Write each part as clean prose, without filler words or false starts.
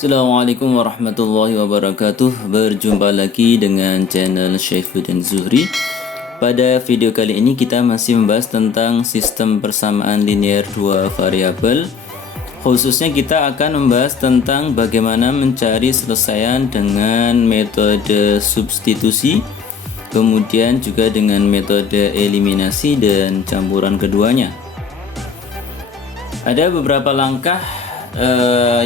Assalamualaikum warahmatullahi wabarakatuh. Berjumpa lagi dengan channel Syaifuddin Zuhri. Pada video kali ini kita masih membahas tentang sistem persamaan linear dua variabel. Khususnya kita akan membahas tentang bagaimana mencari selesaian dengan metode substitusi, kemudian juga dengan metode eliminasi dan campuran keduanya. Ada beberapa langkah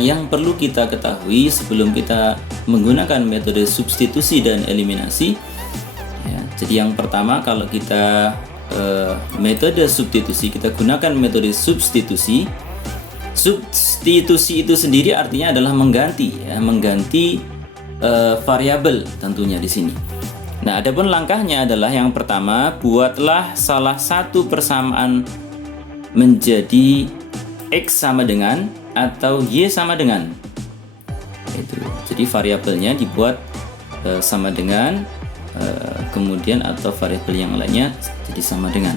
yang perlu kita ketahui sebelum kita menggunakan metode substitusi dan eliminasi ya. Jadi yang pertama, kalau kita metode substitusi, kita gunakan metode substitusi. Substitusi itu sendiri artinya adalah mengganti variabel tentunya di sini. Nah, adapun langkahnya adalah yang pertama, buatlah salah satu persamaan menjadi X sama dengan atau Y sama dengan itu. Jadi variabelnya dibuat sama dengan, kemudian atau variabel yang lainnya jadi sama dengan.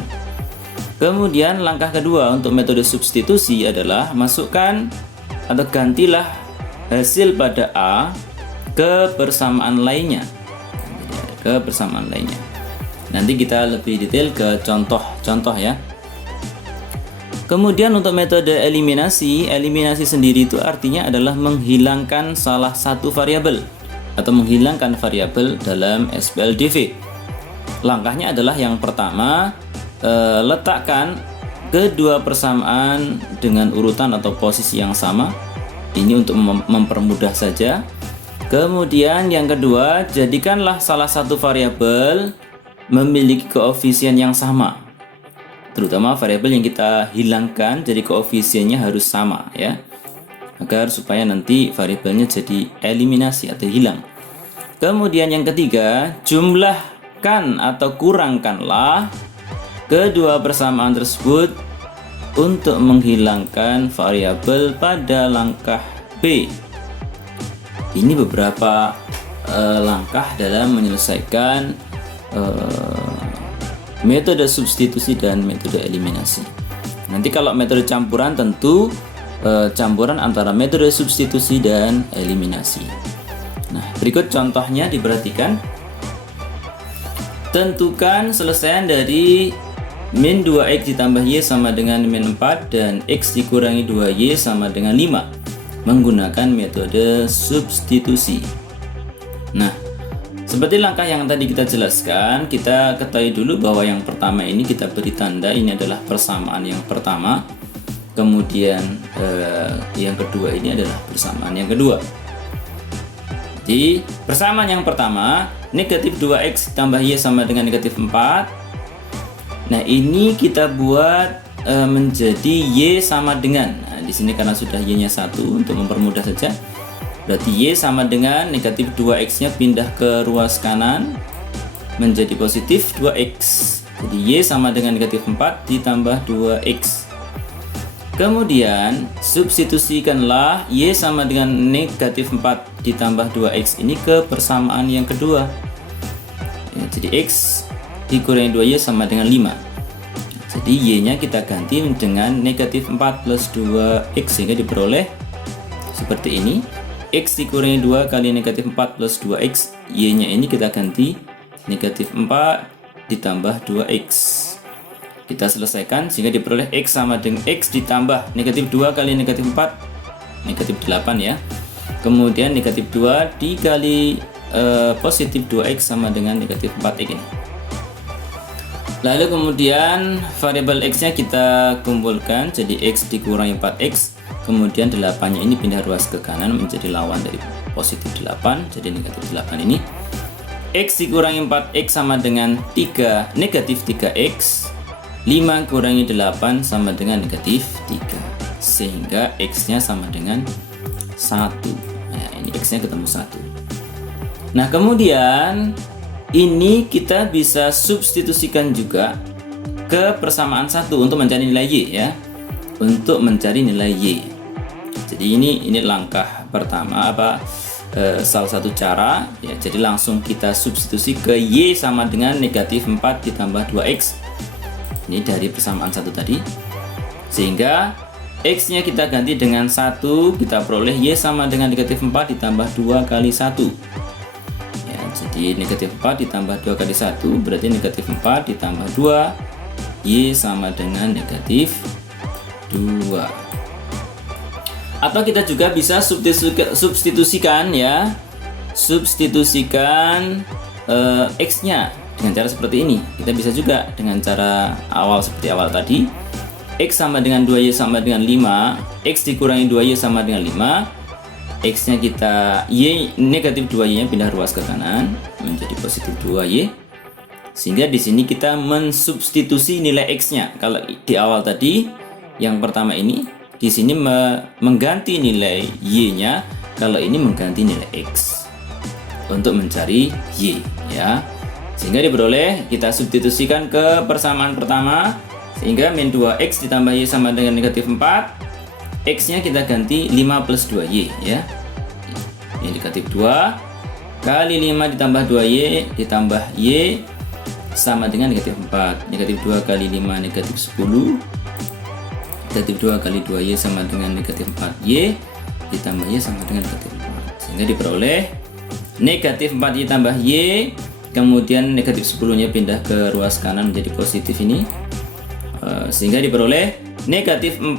Kemudian langkah kedua untuk metode substitusi adalah masukkan atau gantilah hasil pada A ke persamaan lainnya. Nanti kita lebih detail ke contoh-contoh ya. Kemudian untuk metode eliminasi sendiri itu artinya adalah menghilangkan salah satu variabel atau menghilangkan variabel dalam SPLDV. Langkahnya adalah yang pertama, letakkan kedua persamaan dengan urutan atau posisi yang sama. Ini untuk mempermudah saja. Kemudian yang kedua, jadikanlah salah satu variabel memiliki koefisien yang sama. Terutama variabel yang kita hilangkan, jadi koefisiennya harus sama ya, agar supaya nanti variabelnya jadi eliminasi atau hilang. Kemudian yang ketiga, jumlahkan atau kurangkanlah kedua persamaan tersebut untuk menghilangkan variabel pada langkah B. Ini beberapa langkah dalam menyelesaikan metode substitusi dan metode eliminasi. Nanti kalau metode campuran, tentu campuran antara metode substitusi dan eliminasi. Nah, berikut contohnya diperhatikan. Tentukan selesaian dari min 2x ditambah y sama dengan min 4 dan x dikurangi 2y sama dengan 5 menggunakan metode substitusi. Nah, seperti langkah yang tadi kita jelaskan, kita ketahui dulu bahwa yang pertama ini kita beri tanda, ini adalah persamaan yang pertama. Kemudian yang kedua ini adalah persamaan yang kedua. Jadi persamaan yang pertama, negatif 2x tambah y sama dengan negatif 4. Nah, ini kita buat menjadi y sama dengan. Nah, di sini karena sudah y-nya 1, untuk mempermudah saja. Berarti y sama dengan negatif 2x nya pindah ke ruas kanan menjadi positif 2x. Jadi y sama dengan negatif 4 ditambah 2x. Kemudian substitusikanlah y sama dengan negatif 4 ditambah 2x ini ke persamaan yang kedua ya, jadi x dikurangi 2y sama dengan 5. Jadi y nya kita ganti dengan negatif 4 plus 2x sehingga diperoleh seperti ini. X dikurangi 2 kali negatif 4 plus 2x, y nya ini kita ganti negatif 4 ditambah 2x. Kita selesaikan sehingga diperoleh x sama dengan x ditambah negatif 2 kali negatif 4, negatif 8 ya. Kemudian negatif 2 dikali positif 2x sama dengan negatif 4x ini. Lalu kemudian variabel x nya kita kumpulkan, jadi x dikurangi 4x. Kemudian 8-nya ini pindah ruas ke kanan menjadi lawan dari positif 8, jadi negatif 8 ini. X dikurangi 4x sama dengan 3, negatif 3x. 5 kurangi 8 sama dengan negatif 3, sehingga x-nya sama dengan 1. Nah, ini x-nya ketemu 1. Nah, kemudian ini kita bisa substitusikan juga ke persamaan 1 untuk mencari nilai y ya. Untuk mencari nilai y. Jadi ini langkah pertama, salah satu cara ya. Jadi langsung kita substitusi ke y sama dengan negatif 4 ditambah 2x. Ini dari persamaan 1 tadi. Sehingga X-nya kita ganti dengan 1, kita peroleh Y sama dengan negatif 4 ditambah 2 kali 1. Ya, jadi negatif 4 ditambah 2 kali 1 berarti negatif 4 ditambah 2, Y sama dengan negatif 2. Atau kita juga bisa substitusikan ya. Substitusikan X-nya dengan cara seperti ini. Kita bisa juga dengan cara awal seperti awal tadi. X sama dengan 2Y sama dengan 5, X dikurangi 2Y sama dengan 5, X nya kita Y negatif 2Y nya pindah ruas ke kanan menjadi positif 2Y, sehingga di sini kita mensubstitusi nilai X nya. Kalau di awal tadi yang pertama ini, di sini mengganti nilai Y nya, kalau ini mengganti nilai X untuk mencari Y ya, sehingga diperoleh kita substitusikan ke persamaan pertama. Sehingga min 2X ditambah Y sama dengan negatif 4, X nya kita ganti 5 plus 2Y ya. Ini negatif 2 kali 5 ditambah 2Y ditambah Y sama dengan negatif 4. Negatif 2 kali 5 negatif 10, negatif 2 kali 2Y sama dengan negatif 4Y ditambah Y sama dengan negatif 4. Sehingga diperoleh negatif 4Y tambah Y, kemudian negatif 10 nya pindah ke ruas kanan menjadi positif ini. Sehingga diperoleh negatif 4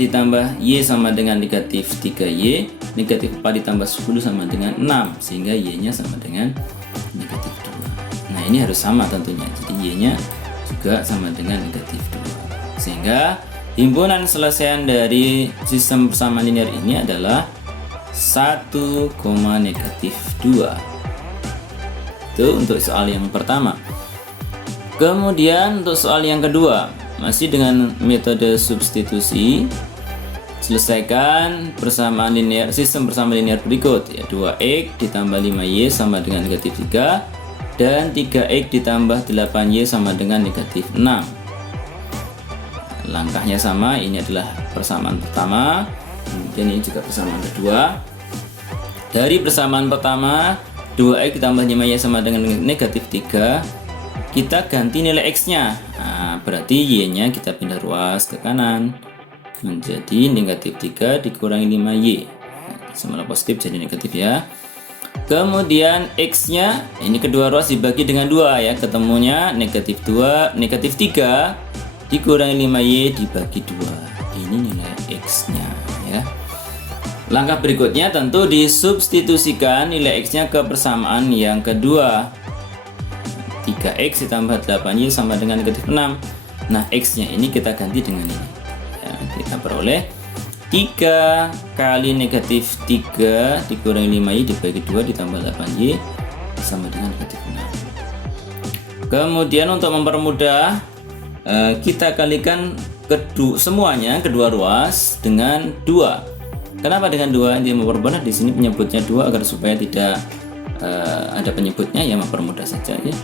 ditambah Y sama dengan negatif 3Y, negatif 4 ditambah 10 sama dengan 6, sehingga Y nya sama dengan negatif 2. Nah ini harus sama tentunya, jadi Y nya juga sama dengan negatif 2. Sehingga himpunan selesaian dari sistem persamaan linear ini adalah 1, negatif 2. Itu untuk soal yang pertama. Kemudian untuk soal yang kedua, masih dengan metode substitusi, selesaikan persamaan linear, sistem persamaan linear berikut ya. 2X ditambah 5Y sama dengan negatif 3 dan 3X ditambah 8Y sama dengan negatif 6. Langkahnya sama, ini adalah persamaan pertama, kemudian ini juga persamaan kedua. Dari persamaan pertama, 2X ditambah 5Y sama dengan negatif 3, kita ganti nilai X nya. Nah, berarti Y nya kita pindah ruas ke kanan menjadi negatif 3 dikurangi 5Y, semula positif jadi negatif ya. Kemudian X nya ini kedua ruas dibagi dengan 2 ya, ketemunya negatif 2 negatif 3 dikurangi 5Y dibagi 2. Ini nilai X nya ya. Langkah berikutnya tentu disubstitusikan nilai X nya ke persamaan yang kedua. 3X ditambah 8Y sama dengan negatif 6. Nah X nya ini kita ganti dengan ini ya, kita peroleh 3 kali negatif 3 dikurangi 5Y dibagi 2 ditambah 8Y sama dengan negatif 6. Kemudian untuk mempermudah, kita kalikan semuanya kedua ruas dengan 2. Kenapa dengan 2? Ini mempermudah, di sini penyebutnya 2 agar supaya tidak ada penyebutnya ya, mempermudah saja ya.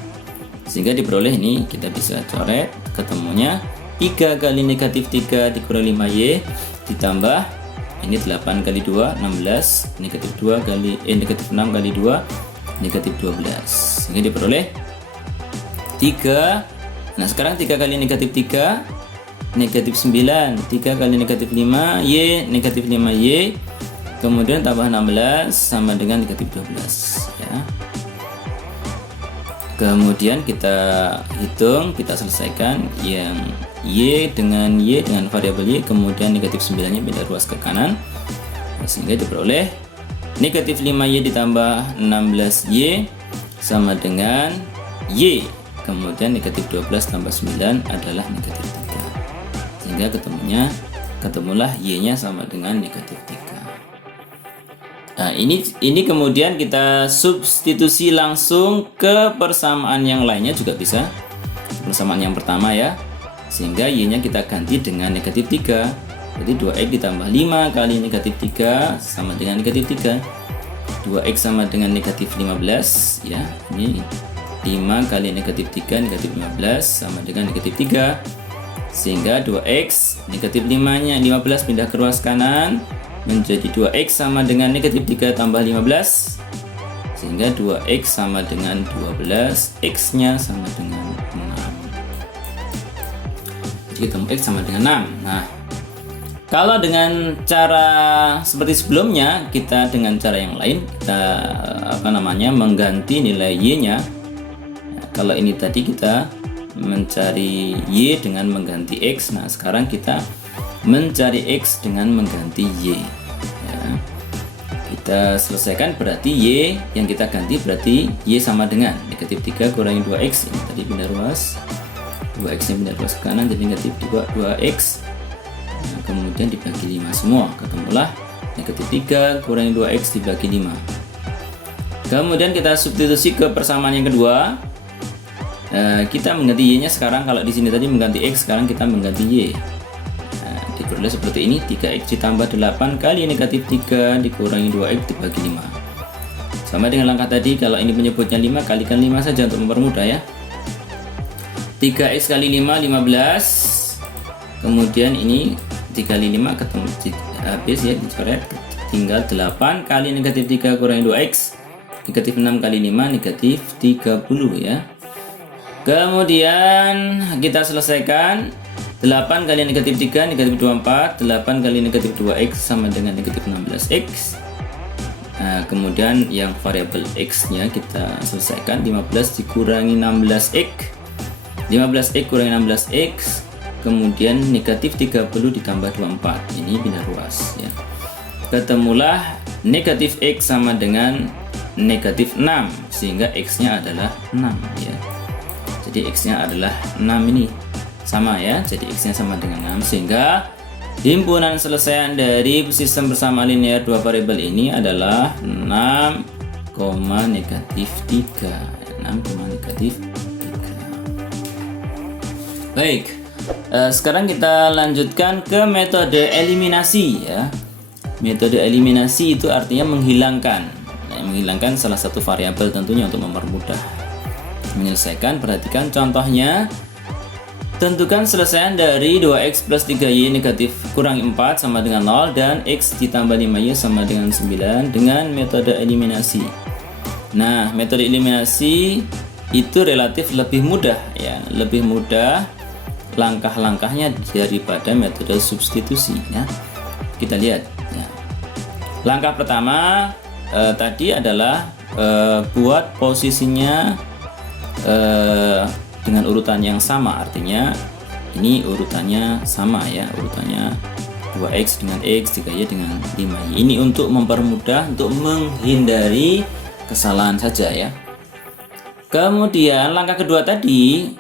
Sehingga diperoleh ini kita bisa coret, ketemunya 3 kali negatif 3 dikurangi 5Y ditambah ini 8 kali 2 16, negatif 2 kali negatif 6 kali 2 negatif 12, sehingga diperoleh 3. Nah sekarang 3 kali negatif 3 negatif 9, 3 kali negatif 5Y negatif 5Y, kemudian tambah 16 sama dengan negatif 12 ya. Kemudian kita hitung, kita selesaikan yang Y dengan variabel Y, kemudian negatif 9 nya pindah ruas ke kanan, sehingga diperoleh negatif 5Y ditambah 16Y sama dengan Y, kemudian negatif 12 tambah 9 adalah negatif 3, sehingga ketemulah Y nya sama dengan negatif 3. Nah ini kemudian kita substitusi langsung ke persamaan yang lainnya juga bisa, persamaan yang pertama ya, sehingga Y nya kita ganti dengan negatif 3. Jadi 2X ditambah 5 kali negatif 3 sama dengan negatif 3. 2X sama dengan negatif 15 ya, ini 5 kali negatif 3 negatif 15 sama dengan negatif 3, sehingga 2X negatif 5 nya 15 pindah ke ruas kanan menjadi 2X sama dengan negatif 3 tambah 15, sehingga 2X sama dengan 12, X nya sama dengan 6. Jadi ketemu X sama dengan 6. Nah Kalau dengan cara seperti sebelumnya, kita dengan cara yang lain kita mengganti nilai y-nya. Nah, kalau ini tadi kita mencari y dengan mengganti x. Nah, sekarang kita mencari x dengan mengganti y. Ya. Kita selesaikan, berarti y yang kita ganti berarti y sama dengan negatif 3 kurangi 2x. Ini tadi pindah ruas, 2x nya pindah ruas ke kanan jadi negatif 2x. Nah, kemudian dibagi 5 semua, ketemulah negatif 3 kurangi 2x dibagi 5. Kemudian kita substitusi ke persamaan yang kedua. Kita mengganti y nya sekarang, kalau di sini tadi mengganti x, sekarang kita mengganti y. Nah, diperoleh seperti ini, 3x ditambah 8 kali negatif 3 dikurangi 2x dibagi 5. Sama dengan langkah tadi, kalau ini penyebutnya 5, kalikan 5 saja untuk mempermudah ya. 3x kali 5, 15. Kemudian ini 3 kali 5 ketemu habis ya, dicoret, tinggal 8 kali negatif 3 kurangi 2x, negatif 6 kali 5 negatif 30 ya. Kemudian kita selesaikan, 8 kali negatif 3 negatif 24, 8 kali negatif 2x sama dengan negatif 16x. Nah, kemudian yang variabel x nya kita selesaikan, 15 dikurangi 16x, 15x kurangi 16x, kemudian negatif 30 ditambah 24, ini pindah ruas ya. Ketemulah negatif x sama dengan negatif 6, sehingga x nya adalah 6 ya. Jadi x nya adalah 6, ini sama ya, jadi x nya sama dengan 6, sehingga himpunan selesaian dari sistem persamaan linear dua variabel ini adalah 6, negatif 3, 6, negatif 3. Baik, sekarang kita lanjutkan ke metode eliminasi ya. Metode eliminasi itu artinya menghilangkan, menghilangkan salah satu variabel tentunya untuk mempermudah menyelesaikan. Perhatikan contohnya. Tentukan selesaian dari 2x plus 3y negatif kurangi 4 sama dengan 0 dan x ditambah 5y sama dengan 9 dengan metode eliminasi. Nah, metode eliminasi itu relatif lebih mudah ya, lebih mudah langkah-langkahnya daripada metode substitusi ya. Kita lihat ya. Langkah pertama tadi adalah buat posisinya dengan urutan yang sama, artinya ini urutannya sama ya, urutannya 2x dengan x, 3y dengan 5y. Ini untuk mempermudah, untuk menghindari kesalahan saja ya. Kemudian langkah kedua tadi,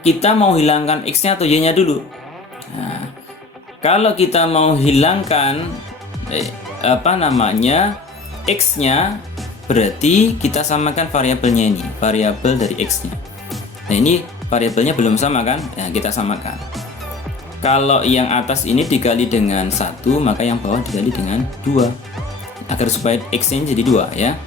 kita mau hilangkan x-nya atau y-nya dulu. Nah, kalau kita mau hilangkan x-nya, berarti kita samakan variabelnya ini, variabel dari x-nya. Nah, ini variabelnya belum sama kan? Ya, kita samakan. Kalau yang atas ini dikali dengan 1, maka yang bawah dikali dengan 2. Agar supaya x-nya jadi 2 ya.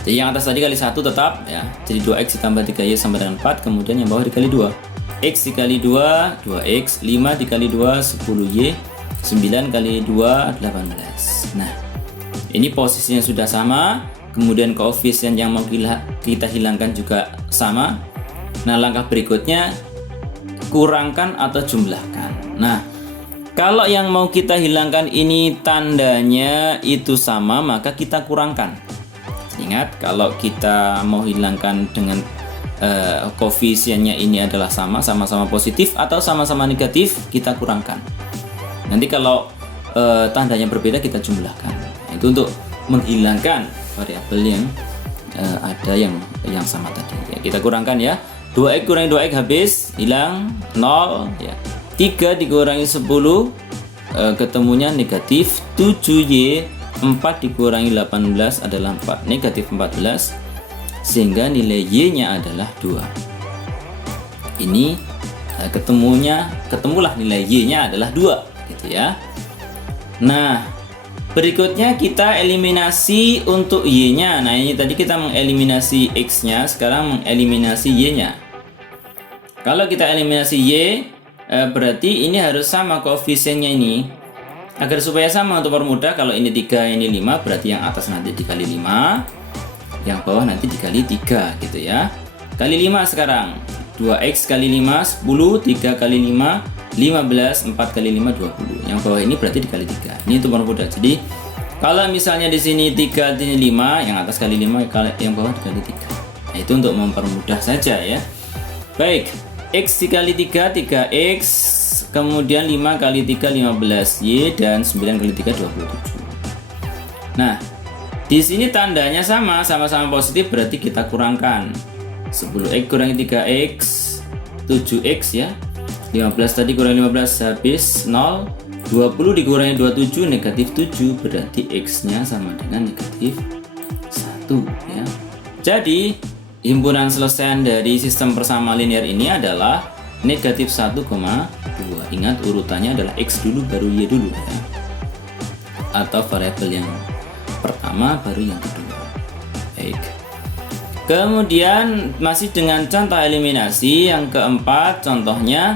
Jadi yang atas tadi kali 1 tetap ya. Jadi 2x ditambah 3y sama dengan 4, kemudian yang bawah dikali 2. X dikali 2, 2x, 5 dikali 2, 10y, 9 kali 2, 18. Nah, ini posisinya sudah sama. Kemudian koefisien yang mau kita hilangkan juga sama. Nah, langkah berikutnya kurangkan atau jumlahkan. Nah, kalau yang mau kita hilangkan ini tandanya itu sama, maka kita kurangkan. Ingat, kalau kita mau hilangkan dengan koefisiennya ini adalah sama-sama positif atau sama-sama negatif, kita kurangkan. Nanti kalau tandanya berbeda, kita jumlahkan. Itu untuk menghilangkan variabel yang ada yang sama tadi ya. Kita kurangkan ya, 2x kurangi 2x habis, hilang 0 ya. 3 dikurangi 10 ketemunya negatif 7y, 4 dikurangi 18 adalah 4, negatif 14, sehingga nilai y nya adalah 2. Ini ketemulah nilai y nya adalah 2 gitu ya. Nah, berikutnya kita eliminasi untuk y-nya. Nah, ini tadi kita mengeliminasi x-nya, sekarang mengeliminasi y-nya. Kalau kita eliminasi y, berarti ini harus sama koefisiennya ini. Agar supaya sama, untuk permudah, kalau ini 3, ini 5, berarti yang atas nanti dikali 5, yang bawah nanti dikali 3 gitu ya. Kali 5 sekarang, 2x kali 5, 10, 3 kali 5, 15, 4 kali 5 20. Yang bawah ini berarti dikali 3. Ini untuk mempermudah. Jadi kalau misalnya di sini 3 ini 5, yang atas kali 5, yang bawah dikali 3. Nah, itu untuk mempermudah saja ya. Baik, X dikali 3 3X, kemudian 5 kali 3 15Y, dan 9 kali 3 27. Nah, di sini tandanya sama-sama positif, berarti kita kurangkan. 10X kurangi 3X 7X ya. 15 tadi kurangi 15 habis 0. 20 dikurangi 27 negatif 7, berarti X nya sama dengan negatif 1 ya. Jadi himpunan selesaian dari sistem persamaan linear ini adalah negatif 1,2. Ingat urutannya adalah X dulu baru Y dulu ya, atau variabel yang pertama baru yang kedua. Baik. Kemudian masih dengan contoh eliminasi yang keempat, contohnya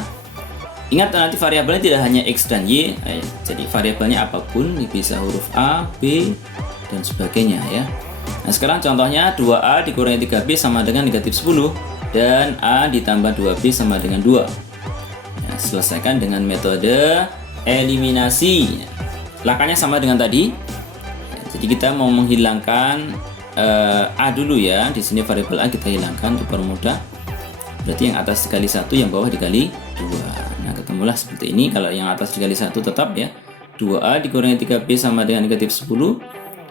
ingat nanti variabelnya tidak hanya X dan Y, jadi variabelnya apapun, bisa huruf A, B, dan sebagainya ya. Nah sekarang contohnya 2A dikurangi 3B sama dengan negatif 10, dan A ditambah 2B sama dengan 2. Ya, selesaikan dengan metode eliminasi. Langkahnya sama dengan tadi. Ya, jadi kita mau menghilangkan A dulu ya. Di sini variabel A kita hilangkan untuk permudah. Berarti yang atas dikali 1, yang bawah dikali 2. Nah ketemulah seperti ini. Kalau yang atas dikali 1 tetap ya, 2A dikurangi 3B sama dengan negatif 10,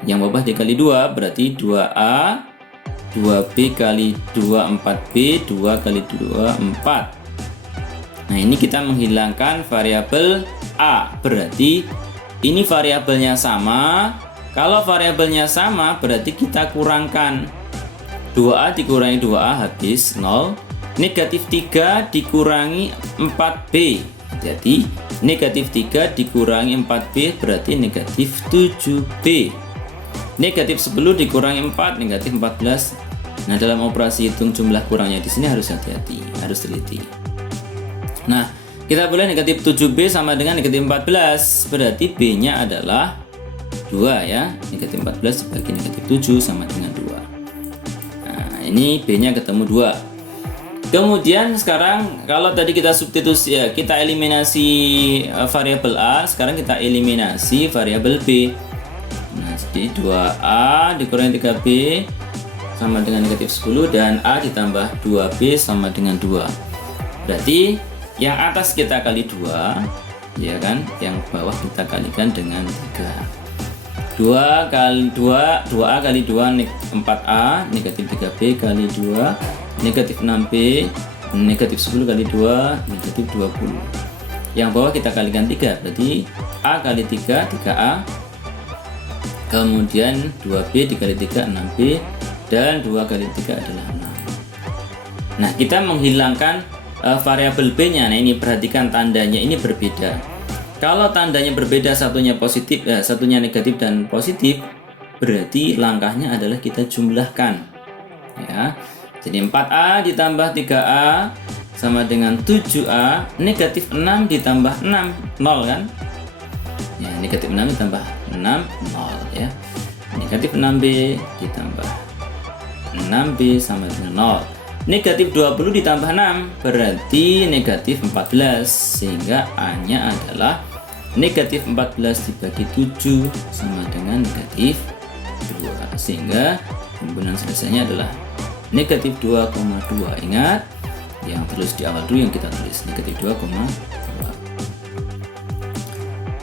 yang bawah dikali 2, berarti 2A 2B kali 2 4B, 2 kali 2 4. Nah ini kita menghilangkan variabel A, berarti ini variabelnya sama. Kalau variabelnya sama berarti kita kurangkan. 2A dikurangi 2A habis 0. Negatif 3 dikurangi 4B, jadi negatif 3 dikurangi 4B berarti negatif 7B. Negatif 10 dikurangi 4, negatif 14. Nah dalam operasi hitung jumlah kurangnya di sini harus hati-hati, harus teliti. Nah kita boleh negatif 7B sama dengan negatif 14, berarti B nya adalah 2 ya. Negatif 14 dibagi negatif 7 sama dengan 2. Nah ini B nya ketemu 2. Kemudian sekarang kalau tadi kita substitusi ya, kita eliminasi variabel A, sekarang kita eliminasi variabel B. Nah, jadi 2A dikurangi 3B sama dengan negatif 10, dan A ditambah 2B sama dengan 2. Berarti yang atas kita kali 2 ya kan, yang bawah kita kalikan dengan 3. 2 kali 2, 2A kali 2 4A, negatif 3B kali 2 negatif 6B, negatif 10 kali 2 negatif 20. Yang bawah kita kalikan 3, berarti A kali 3 3A, kemudian 2B dikali 3 6B, dan 2 kali 3 adalah 6. Nah kita menghilangkan variabel B nya. Nah ini perhatikan tandanya ini berbeda. Kalau tandanya berbeda, satunya positif, satunya negatif dan positif, berarti langkahnya adalah kita jumlahkan ya. Jadi 4A ditambah 3A sama dengan 7A, negatif 6 ditambah 6, 0 kan? Ya, negatif 6 ditambah 6, 0 ya. Negatif 6B ditambah 6B sama dengan 0. Negatif 20 ditambah 6 berarti negatif 14, sehingga A-nya adalah negatif 14 dibagi 7 sama dengan negatif 2, sehingga himpunan selesainya adalah negatif 2,2. Ingat yang tulis di awal dulu, yang kita tulis negatif 2,2.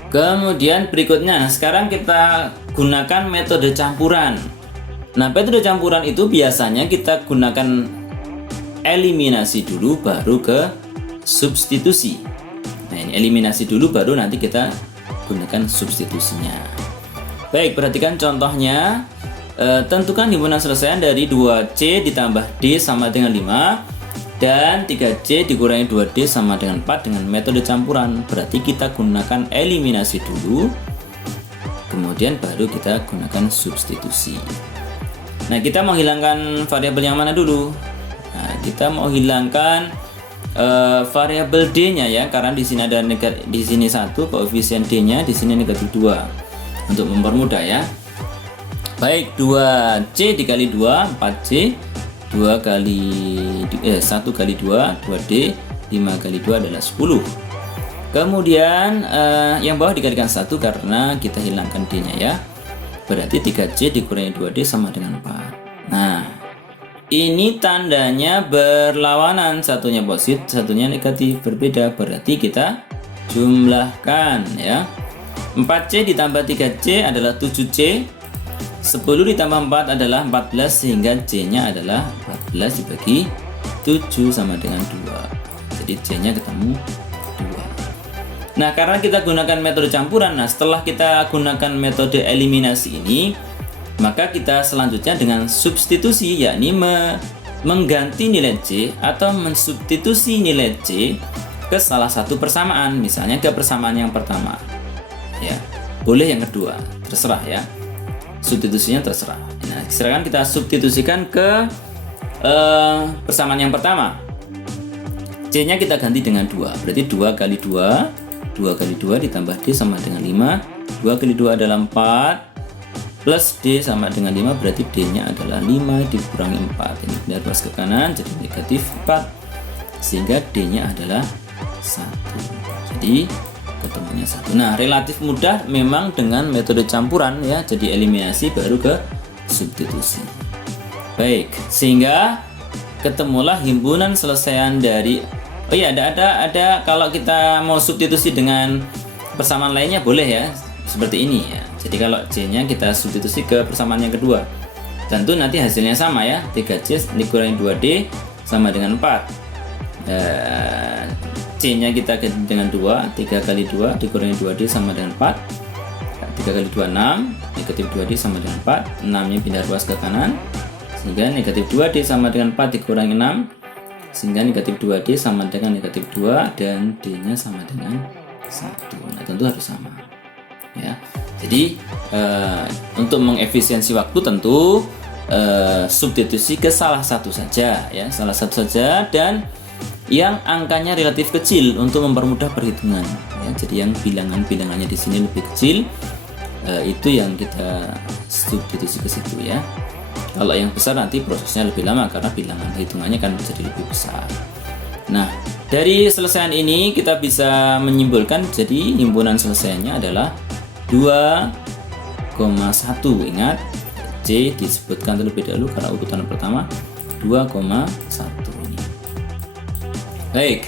Kemudian berikutnya, sekarang kita gunakan metode campuran. Nah metode campuran itu biasanya kita gunakan eliminasi dulu baru ke substitusi. Nah ini eliminasi dulu baru nanti kita gunakan substitusinya. Baik, perhatikan contohnya. Tentukan himpunan selesaian dari 2C ditambah D sama dengan 5, dan 3C dikurangi 2D sama dengan 4 dengan metode campuran. Berarti kita gunakan eliminasi dulu, kemudian baru kita gunakan substitusi. Nah kita mau hilangkan variabel yang mana dulu? Nah kita mau hilangkan variabel D nya ya, karena di sini ada di sini 1 koefisien D nya, di sini negatif 2. Untuk mempermudah ya. Baik, 2C dikali 2 4C, 1 kali 2 2D, 5 kali 2 adalah 10. Kemudian yang bawah dikalikan 1 karena kita hilangkan D-nya ya. Berarti 3C dikurangi 2D sama dengan 4. Nah, ini tandanya berlawanan, satunya positif, satunya negatif, berbeda. Berarti kita jumlahkan ya. 4C ditambah 3C adalah 7C. 10 ditambah 4 adalah 14, sehingga C-nya adalah 14 dibagi 7 sama dengan 2. Jadi C-nya ketemu 2. Nah, karena kita gunakan metode campuran, nah setelah kita gunakan metode eliminasi ini, maka kita selanjutnya dengan substitusi, yakni mengganti nilai C atau mensubstitusi nilai C ke salah satu persamaan, misalnya ke persamaan yang pertama. Ya, boleh yang kedua, terserah ya. Substitusinya terserah. Nah, silakan kita substitusikan ke persamaan yang pertama. C-nya kita ganti dengan 2. Berarti 2 kali 2, 2 kali 2 ditambah D sama dengan 5. 2 kali 2 adalah 4 plus D sama dengan 5, berarti D-nya adalah 5 dikurangi 4. Ini pindah ruas ke kanan jadi negatif 4, sehingga D-nya adalah 1. Jadi ketemunya 1. Nah, relatif mudah memang dengan metode campuran ya. Jadi eliminasi baru ke substitusi. Baik, sehingga ketemulah himpunan selesaian dari ada kalau kita mau substitusi dengan persamaan lainnya boleh ya, seperti ini ya. Jadi kalau C-nya kita substitusi ke persamaan yang kedua, tentu nanti hasilnya sama ya. 3C dikurangi 2D sama dengan 4. C-nya kita ganti dengan 2. 3 kali 2 dikurangi 2D sama dengan 4. 3 kali 2 6, negatif 2D sama dengan 4. 6-nya pindah ruas ke kanan, sehingga negatif 2D sama dengan 4 dikurangi 6, sehingga negatif 2D sama dengan negatif 2 dan D-nya sama dengan 1. Nah, tentu harus sama ya. Jadi untuk mengefisiensi waktu tentu substitusi ke salah satu saja ya, salah satu saja, dan yang angkanya relatif kecil untuk mempermudah perhitungan ya. Jadi yang bilangannya di sini lebih kecil, itu yang kita substitusi ke situ ya. Kalau yang besar nanti prosesnya lebih lama karena bilangan hitungannya kan menjadi lebih besar. Nah, dari selesaian ini kita bisa menyimpulkan, jadi himpunan selesaiannya adalah 2,1. Ingat, C disebutkan terlebih dahulu karena urutan pertama 2,1 ini. Baik,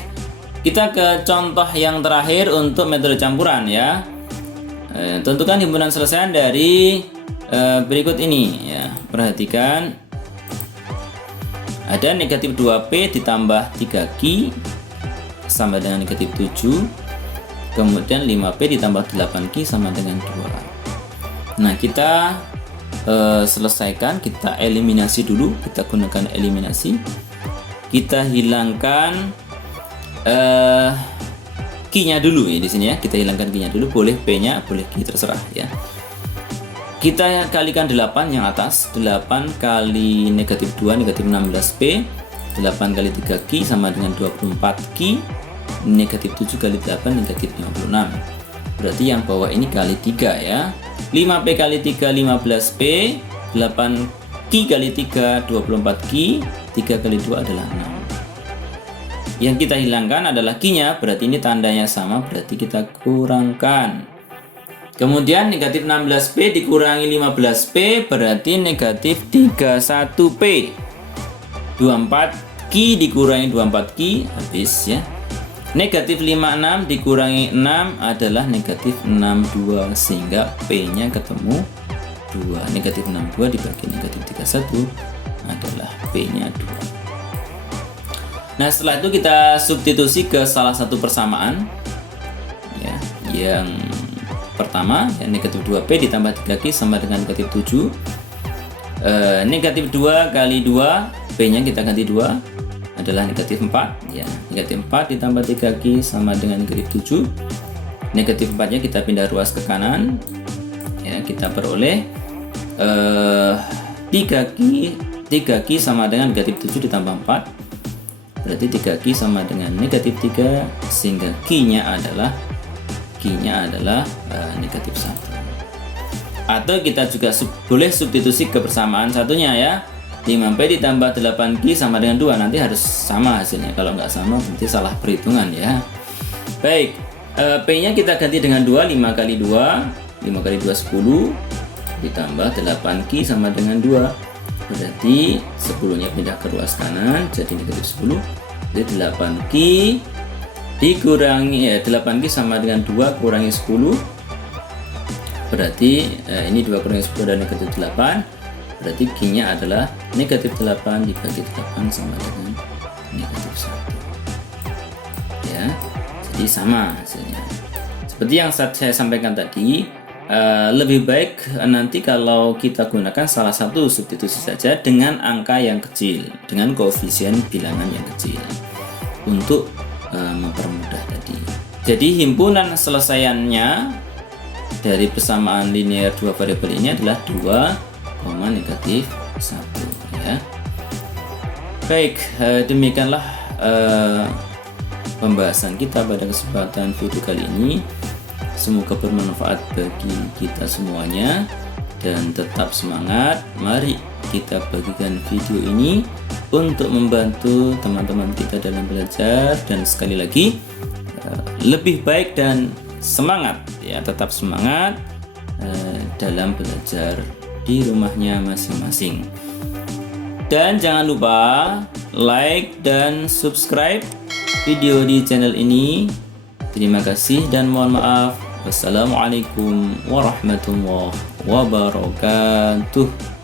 kita ke contoh yang terakhir untuk metode campuran ya. Tentukan himpunan selesaian dari berikut ini ya. Perhatikan, ada negatif 2P ditambah 3Q sama dengan negatif 7, kemudian 5P ditambah 8Q sama dengan 2. Nah, kita selesaikan, kita eliminasi dulu, kita gunakan eliminasi. Kita hilangkan Q-nya dulu ya di sini ya. Kita hilangkan Q-nya dulu, boleh P-nya, boleh Q, terserah ya. Kita kalikan 8 yang atas, 8 kali negatif 2 negatif 16P, 8 kali 3Q sama dengan 24Q, negatif 7 kali 8 negatif 56. Berarti yang bawah ini kali 3 ya. 5P kali 3 15P, 8Q kali 3 24Q, 3 kali 2 adalah 6. Yang kita hilangkan adalah Q-nya, berarti ini tandanya sama, berarti kita kurangkan. Kemudian negatif 16P dikurangi 15P berarti negatif 31P. 24Q dikurangi 24Q habis ya. Negatif 56 dikurangi 6 adalah negatif 62, sehingga P-nya ketemu 2. Negatif 62 dibagi negatif 31 adalah P-nya 2. Nah, setelah itu kita substitusi ke salah satu persamaan ya, yang pertama ya, negatif 2P ditambah 3Q sama dengan negatif 7. Negatif 2 kali 2, P nya kita ganti 2 adalah negatif 4 ya. Negatif 4 ditambah 3Q sama dengan negatif 7. Negatif 4 nya kita pindah ruas ke kanan ya, kita peroleh 3Q sama dengan negatif 7 ditambah 4, berarti 3Q sama dengan negatif 3, sehingga Q-nya adalah negatif 1. Atau kita juga boleh substitusi ke persamaan satunya ya. 5P ditambah 8Q sama dengan 2, nanti harus sama hasilnya. Kalau nggak sama berarti salah perhitungan ya. Baik, P-nya kita ganti dengan 2, 5 kali 2, 5 kali 2 10, ditambah 8Q sama dengan 2. Berarti 10-nya pindah ke ruas kanan, jadi negatif 10. Jadi 8Q dikurangi 8Q sama dengan 2 kurangi 10. Berarti ini 2 kurangi 10 dan negatif 8. Berarti Q-nya adalah negatif 8 dibagi 8 sama dengan negatif 1. Ya. Jadi sama hasilnya. Seperti yang saya sampaikan tadi, lebih baik nanti kalau kita gunakan salah satu substitusi saja dengan angka yang kecil, dengan koefisien bilangan yang kecil untuk mempermudah tadi. Jadi himpunan selesaiannya dari persamaan linear dua variabel ini adalah 2, negatif 1 ya. Baik, demikianlah pembahasan kita pada kesempatan video kali ini. Semoga bermanfaat bagi kita semuanya dan tetap semangat. Mari kita bagikan video ini untuk membantu teman-teman kita dalam belajar, dan sekali lagi lebih baik dan semangat ya, tetap semangat dalam belajar di rumahnya masing-masing. Dan jangan lupa like dan subscribe video di channel ini. Terima kasih dan mohon maaf. Wassalamualaikum warahmatullahi wabarakatuh.